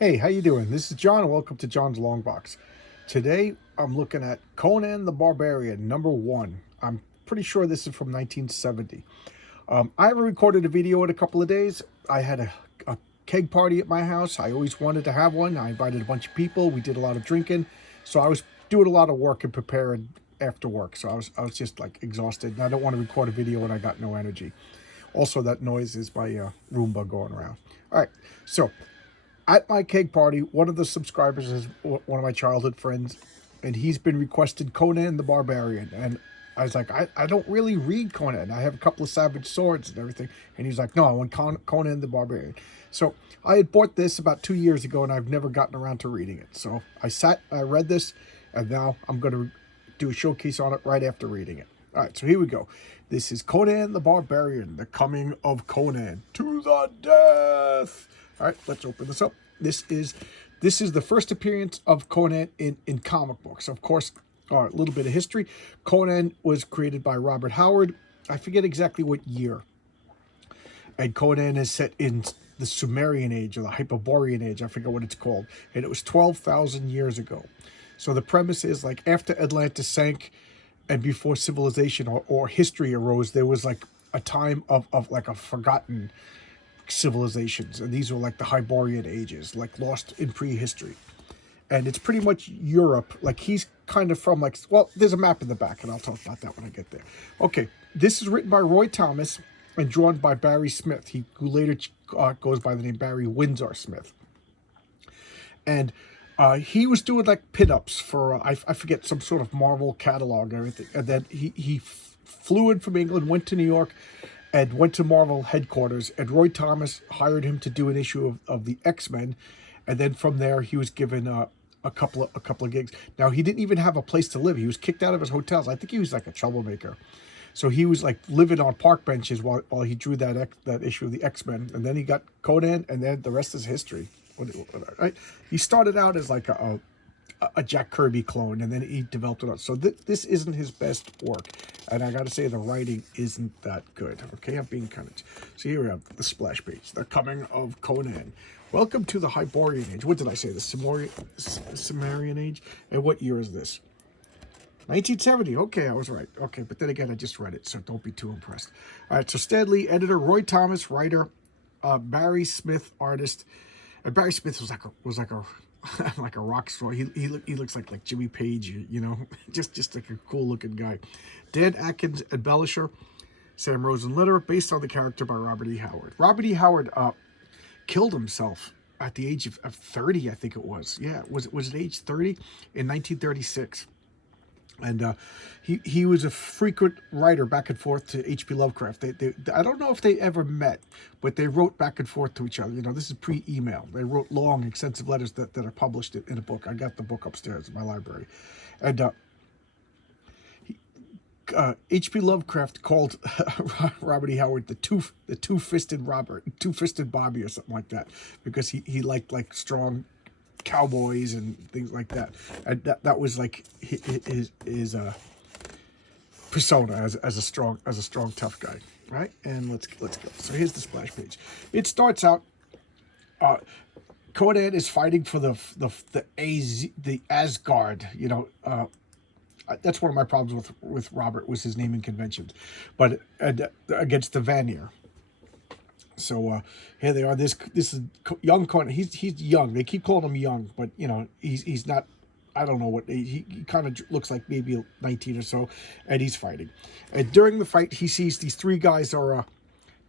Hey, how you doing? This is John, and welcome to John's Long Box. Today, I'm looking at Conan the Barbarian, #1. I'm pretty sure this is from 1970. I haven't recorded a video in a couple of days. I had a keg party at my house. I always wanted to have one. I invited a bunch of people. We did a lot of drinking. So I was doing a lot of work and preparing after work. So I was just like exhausted, and I don't want to record a video when I got no energy. Also, that noise is my Roomba going around. All right, so at my cake party, one of the subscribers is one of my childhood friends, and he's been requested Conan the Barbarian. And I was like, I don't really read Conan. I have a couple of Savage Swords and everything. And he's like, no, I want Conan the Barbarian. So I had bought this about 2 years ago, and I've never gotten around to reading it. So I read this, and now I'm going to do a showcase on it right after reading it. All right, so here we go. This is Conan the Barbarian, the coming of Conan to the death. All right, let's open this up. This is the first appearance of Conan in comic books. Of course, a little bit of history. Conan was created by Robert Howard. I forget exactly what year. And Conan is set in the Sumerian age or the Hyperborean age. I forget what it's called. And it was 12,000 years ago. So the premise is like after Atlantis sank and before civilization or history arose, there was like a time of like a forgotten civilizations, and these were like the Hyborian ages, like lost in prehistory. And it's pretty much Europe. Like he's kind of from like, well, there's a map in the back, and I'll talk about that when I get there. Okay, this is written by Roy Thomas and drawn by Barry Smith, who later goes by the name Barry Windsor Smith. And he was doing like pinups for I forget, some sort of Marvel catalog and everything. And then he flew in from England, went to New York, and went to Marvel headquarters, and Roy Thomas hired him to do an issue of the X-Men, and then from there he was given a couple of gigs. Now he didn't even have a place to live. He was kicked out of his hotels. I think he was like a troublemaker, so he was like living on park benches while he drew that issue of the X-Men, and then he got Conan, and then the rest is history. Right? He started out as like a Jack Kirby clone, and then he developed it. So this isn't his best work, and I gotta say the writing isn't that good. Okay, I'm being kind of. So here we have the splash page, the coming of Conan. Welcome to the Hyborian age. What did I say? The Sumerian age. And what year is this? 1970. Okay, I was right. Okay, but then again, I just read it, so don't be too impressed. All right, so Stan Lee, editor; Roy Thomas, writer; Barry Smith, artist. And Barry Smith was like a like a rock star. He looks like Jimmy Page, you know, just like a cool looking guy. Dan Atkins embellisher, Sam Rosenletter, based on the character by Robert E. Howard. Robert E. Howard killed himself at the age of 30, I think it was. Yeah, was it age 30 in 1936. And he was a frequent writer back and forth to H.P. Lovecraft. They I don't know if they ever met, but they wrote back and forth to each other. You know, this is pre-email. They wrote long, extensive letters that are published in a book. I got the book upstairs in my library. And H.P. Lovecraft called Robert E. Howard the two-fisted Bobby, or something like that, because he liked like strong cowboys and things like that, and that was like his persona as a strong tough guy, right? And let's go. So here's the splash page. It starts out. Conan is fighting for the Asgard. You know, that's one of my problems with Robert, was his naming conventions, but against the Vanir. So here they are. This is young Conan. He's young. They keep calling him young, but you know he's not. I don't know what he kind of looks like, maybe 19 or so, and he's fighting. And during the fight, he sees these three guys are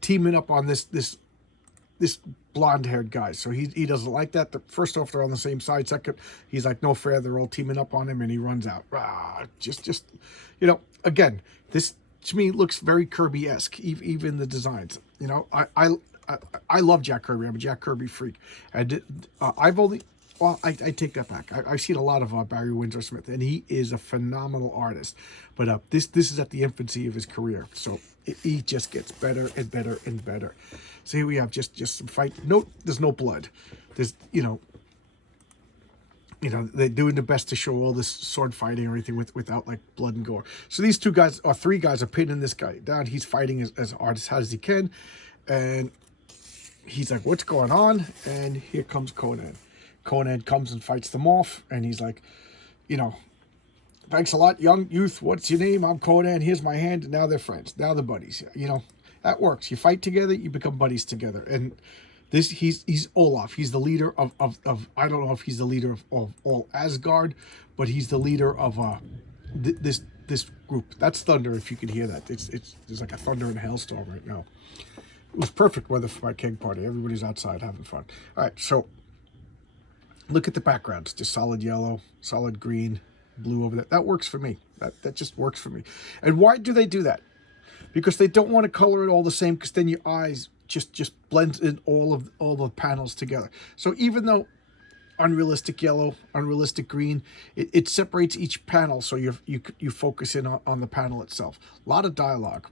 teaming up on this blonde-haired guy. So he doesn't like that. First off, they're on the same side. Second, he's like, no fair. They're all teaming up on him, and he runs out. Just you know, again, this to me looks very Kirby-esque, even the designs. You know, I love Jack Kirby. I'm a Jack Kirby freak. I've only, well, I take that back. I've seen a lot of Barry Windsor Smith, and he is a phenomenal artist. But this is at the infancy of his career, so he just gets better and better and better. So here we have just some fight. No, there's no blood. There's they're doing the best to show all this sword fighting and everything without like blood and gore. So these three guys are pinning this guy down. He's fighting as hard as he can, and he's like, "What's going on?" And here comes Conan. Conan comes and fights them off, and he's like, you know, thanks a lot, young youth. What's your name? I'm Conan. Here's my hand. And now they're friends. Now they're buddies. You know, that works. You fight together, you become buddies together. And this, he's Olaf. He's the leader of I don't know if he's the leader of all Asgard, but he's the leader of this group. That's thunder. If you can hear that, it's there's like a thunder and hailstorm right now. It was perfect weather for my keg party. Everybody's outside having fun. All right, so look at the backgrounds. Just solid yellow, solid green, blue over there. That works for me. That just works for me. And why do they do that? Because they don't want to color it all the same, because then your eyes just blends in all the panels together. So even though unrealistic yellow, unrealistic green, it separates each panel, so you focus in on the panel itself. A lot of dialogue.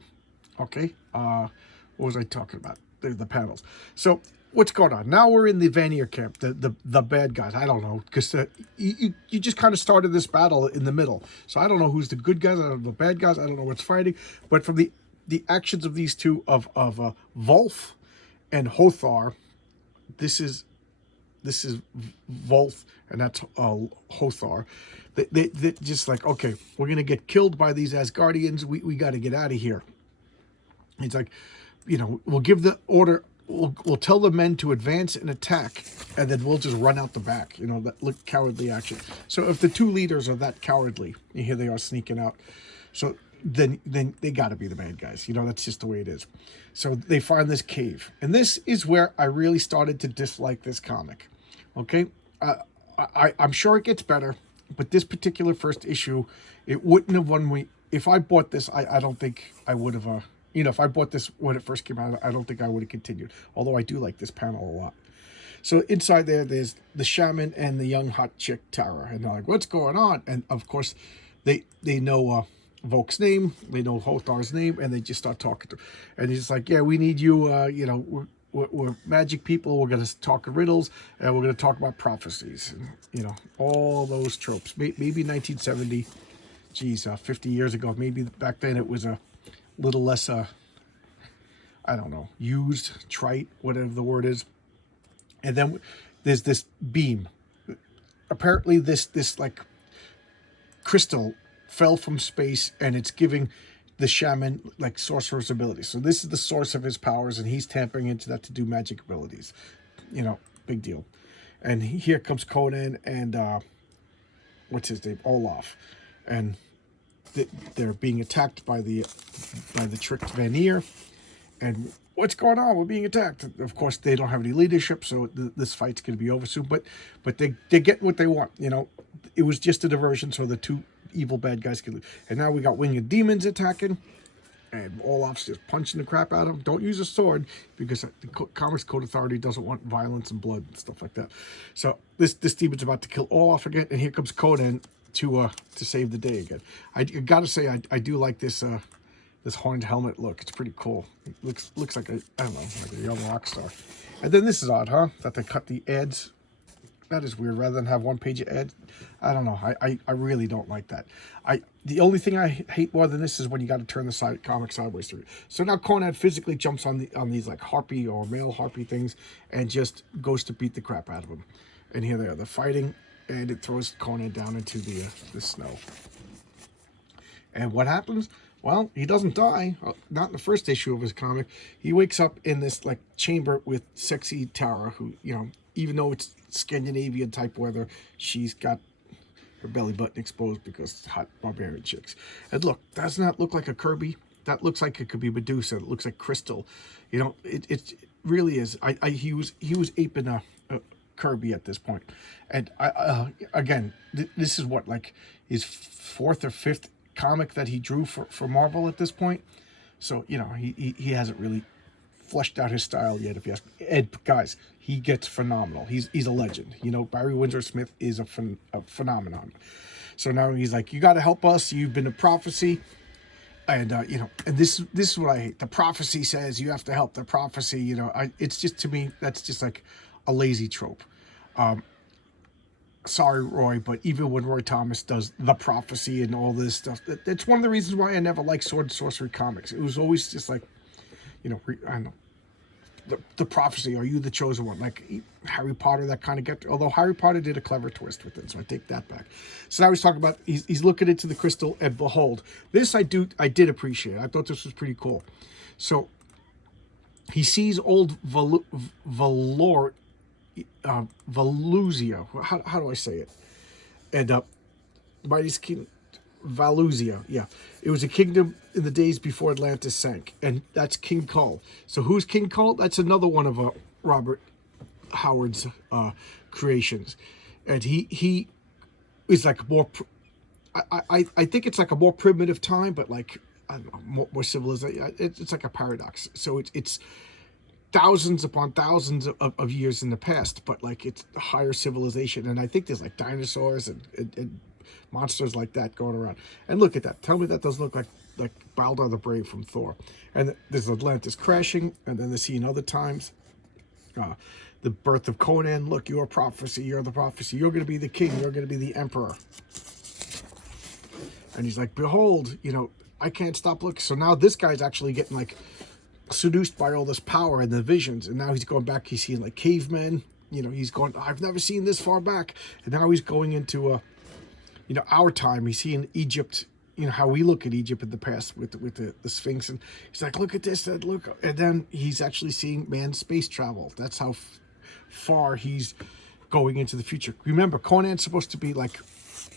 Okay, what was I talking about? The panels. So what's going on now? We're in the Vanir camp, the bad guys. I don't know, because you just kind of started this battle in the middle, so I don't know who's the good guys, I don't know the bad guys, I don't know what's fighting. But from the actions of these two, of Volf and Hothar, this is Volf and that's Hothar. They just like, okay, we're gonna get killed by these Asgardians. We got to get out of here. It's like, you know, we'll give the order. We'll tell the men to advance and attack, and then we'll just run out the back. You know, that look cowardly action. So if the two leaders are that cowardly, here they are sneaking out. So then they got to be the bad guys. You know, that's just the way it is. So they find this cave, and this is where I really started to dislike this comic. Okay, I'm sure it gets better, but this particular first issue, it wouldn't have won me. If I bought this, I don't think I would have. You know, if I bought this when it first came out, I don't think I would have continued. Although I do like this panel a lot. So inside there's the shaman and the young hot chick Tara, and they're like, "What's going on?" And of course, they know Volk's name, they know Hothar's name, and they just start talking to her. And he's like, "Yeah, we need you. You know, we're magic people. We're going to talk riddles, and we're going to talk about prophecies. And, you know, all those tropes. Maybe 1970, geez, 50 years ago. Maybe back then it was a little less, I don't know, used, trite, whatever the word is. And then there's this beam. Apparently this like crystal fell from space, and it's giving the shaman like sorcerer's abilities. So this is the source of his powers, and he's tampering into that to do magic abilities. You know, big deal. And here comes Conan and what's his name? Olaf. And they're being attacked by the tricked Vanir, and what's going on? We're being attacked. Of course, they don't have any leadership, so this fight's going to be over soon. But they get what they want. You know, it was just a diversion, so the two evil bad guys can leave. And now we got winged demons attacking, and Olaf's just punching the crap out of them. Don't use a sword, because the Comics Code Authority doesn't want violence and blood and stuff like that. So this demon's about to kill Olaf again, and here comes Conan to save the day again. I gotta say, I do like this this horned helmet look. It's pretty cool. It looks like I don't know, like a young rock star. And then this is odd, huh? That they cut the ads. That is weird. Rather than have one page of ads, I don't know. I really don't like that. The only thing I hate more than this is when you got to turn the comic sideways through. So now Conan physically jumps on these like harpy or male harpy things and just goes to beat the crap out of them. And here they are. They're fighting. And it throws Conan down into the snow. And what happens? Well, he doesn't die. Not in the first issue of his comic. He wakes up in this like chamber with sexy Tara, who, you know, even though it's Scandinavian type weather, she's got her belly button exposed because it's hot barbarian chicks. And look, doesn't that look like a Kirby? That looks like it could be Medusa. It looks like Crystal. You know, it really is. He was aping a Kirby at this point. And again, this is what, like his fourth or fifth comic that he drew for Marvel at this point. So, you know, he hasn't really fleshed out his style yet, if you ask me. Ed, guys, he gets phenomenal. He's a legend. You know, Barry Windsor Smith is a phenomenon. So now he's like, you got to help us. You've been a prophecy. And, you know, and this is what I hate. The prophecy says you have to help the prophecy. You know, it's just, to me, that's just like a lazy trope. Sorry, Roy, but even when Roy Thomas does the prophecy and all this stuff, that's one of the reasons why I never liked sword and sorcery comics. It was always just like, you know, I don't know, the prophecy, are you the chosen one? Like Harry Potter, that kind of get, although Harry Potter did a clever twist with it, so I take that back. So now he's talking about, he's looking into the crystal, and behold, this I did appreciate. I thought this was pretty cool. So he sees old Valusia. How do I say it? And Mighty's King Valusia. Yeah, it was a kingdom in the days before Atlantis sank, and that's King Kull. So who's King Kull? That's another one of Robert Howard's creations, and he is like more. I think it's like a more primitive time, but like I don't know, more civilization. It's like a paradox. So it's thousands upon thousands of years in the past, but like it's a higher civilization, and I think there's like dinosaurs and monsters like that going around. And look at that. Tell me that doesn't look like Baldur the Brave from Thor. And there's Atlantis crashing, and then they see in other times the birth of Conan. Look, you're a prophecy. You're the prophecy. You're going to be the king. You're going to be the emperor. And he's like, behold, you know, I can't stop looking. So now this guy's actually getting like seduced by all this power and the visions, and now he's going back. He's seeing like cavemen. You know, he's going, I've never seen this far back. And now he's going into you know, our time. He's seeing Egypt, you know, how we look at Egypt in the past with the Sphinx, and he's like, look at this, and look, and then he's actually seeing man's space travel. That's how far he's going into the future. Remember, Conan's supposed to be like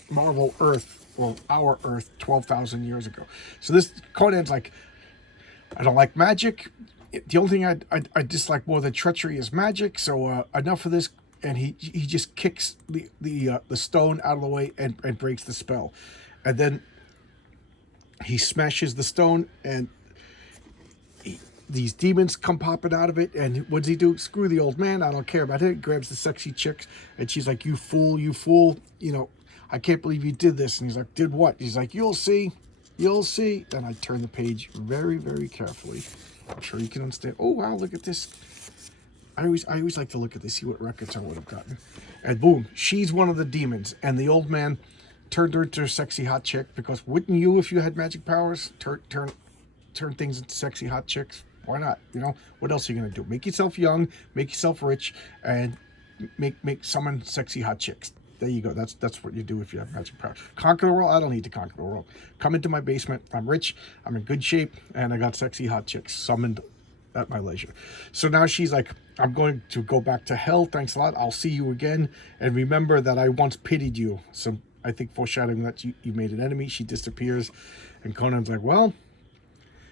Marvel Earth, well, our Earth 12,000 years ago. So this Conan's like, I don't like magic. The only thing I dislike more than treachery is magic. So enough of this. And he just kicks the stone out of the way and breaks the spell. And then he smashes the stone, and these demons come popping out of it. And what does he do? Screw the old man. I don't care about it. He grabs the sexy chick, and she's like, you fool, you fool. You know, I can't believe you did this. And he's like, did what? He's like, you'll see. You'll see. And I turn the page very, very carefully. I'm sure you can understand. Oh, wow, look at this. I always like to look at this, see what records I would have gotten. And boom, she's one of the demons. And the old man turned her into a sexy hot chick, because wouldn't you, if you had magic powers, turn things into sexy hot chicks? Why not? You know, what else are you gonna do? Make yourself young, make yourself rich, and make summon sexy hot chicks. There you go. That's what you do if you have magic powers. Conquer the world? I don't need to conquer the world. Come into my basement. I'm rich. I'm in good shape, and I got sexy hot chicks summoned at my leisure. So now she's like, I'm going to go back to hell. Thanks a lot. I'll see you again. And remember that I once pitied you. So I think foreshadowing that you made an enemy. She disappears. And Conan's like, well,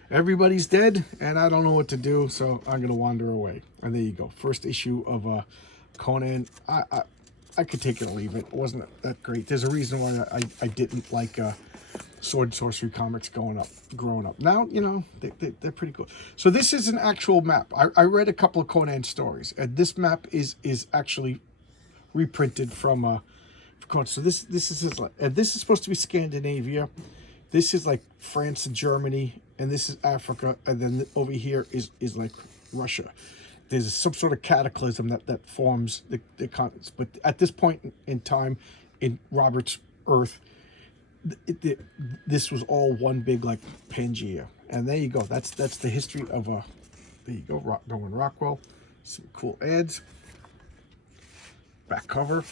everybody's dead, and I don't know what to do, so I'm going to wander away. And there you go. First issue of Conan. I could take it or leave it. It wasn't that great. There's a reason why I didn't like sword and sorcery comics growing up. Now, you know, they're pretty cool. So this is an actual map. I read a couple of Conan stories, and this map is actually reprinted from Conan. So this is like, and this is supposed to be Scandinavia. This is like France and Germany, and this is Africa, and then over here is like Russia. There's some sort of cataclysm that forms the continents. But at this point in time, in Robert's Earth, this was all one big like Pangea. And there you go. That's the history of there you go, Norman Rockwell. Some cool ads. Back cover.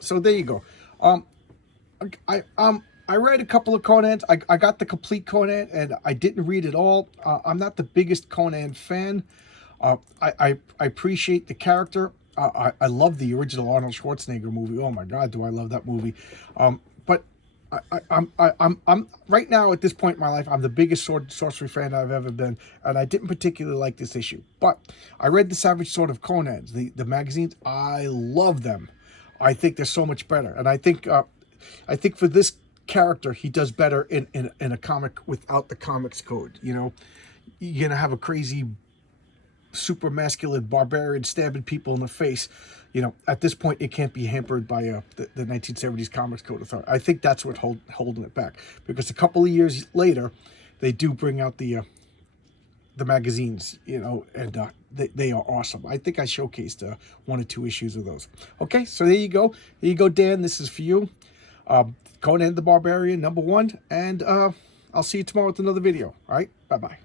So there you go. I read a couple of Conans. I got the complete Conan, and I didn't read it all. I'm not the biggest Conan fan. I appreciate the character. I love the original Arnold Schwarzenegger movie. Oh my God, do I love that movie? But I'm right now at this point in my life, I'm the biggest sword sorcery fan I've ever been, and I didn't particularly like this issue. But I read the Savage Sword of Conan, the magazines. I love them. I think they're so much better, and I think for this character, he does better in a comic without the comics code. You know, you're gonna have a crazy super masculine barbarian stabbing people in the face. You know, at this point, it can't be hampered by the 1970s comics code authority. I think that's what holding it back, because a couple of years later, they do bring out the magazines, you know, and they are awesome. I think I showcased 1 or 2 issues of those. Okay, so there you go. There you go, Dan. This is for you. Conan the Barbarian, #1. And I'll see you tomorrow with another video. All right, bye-bye.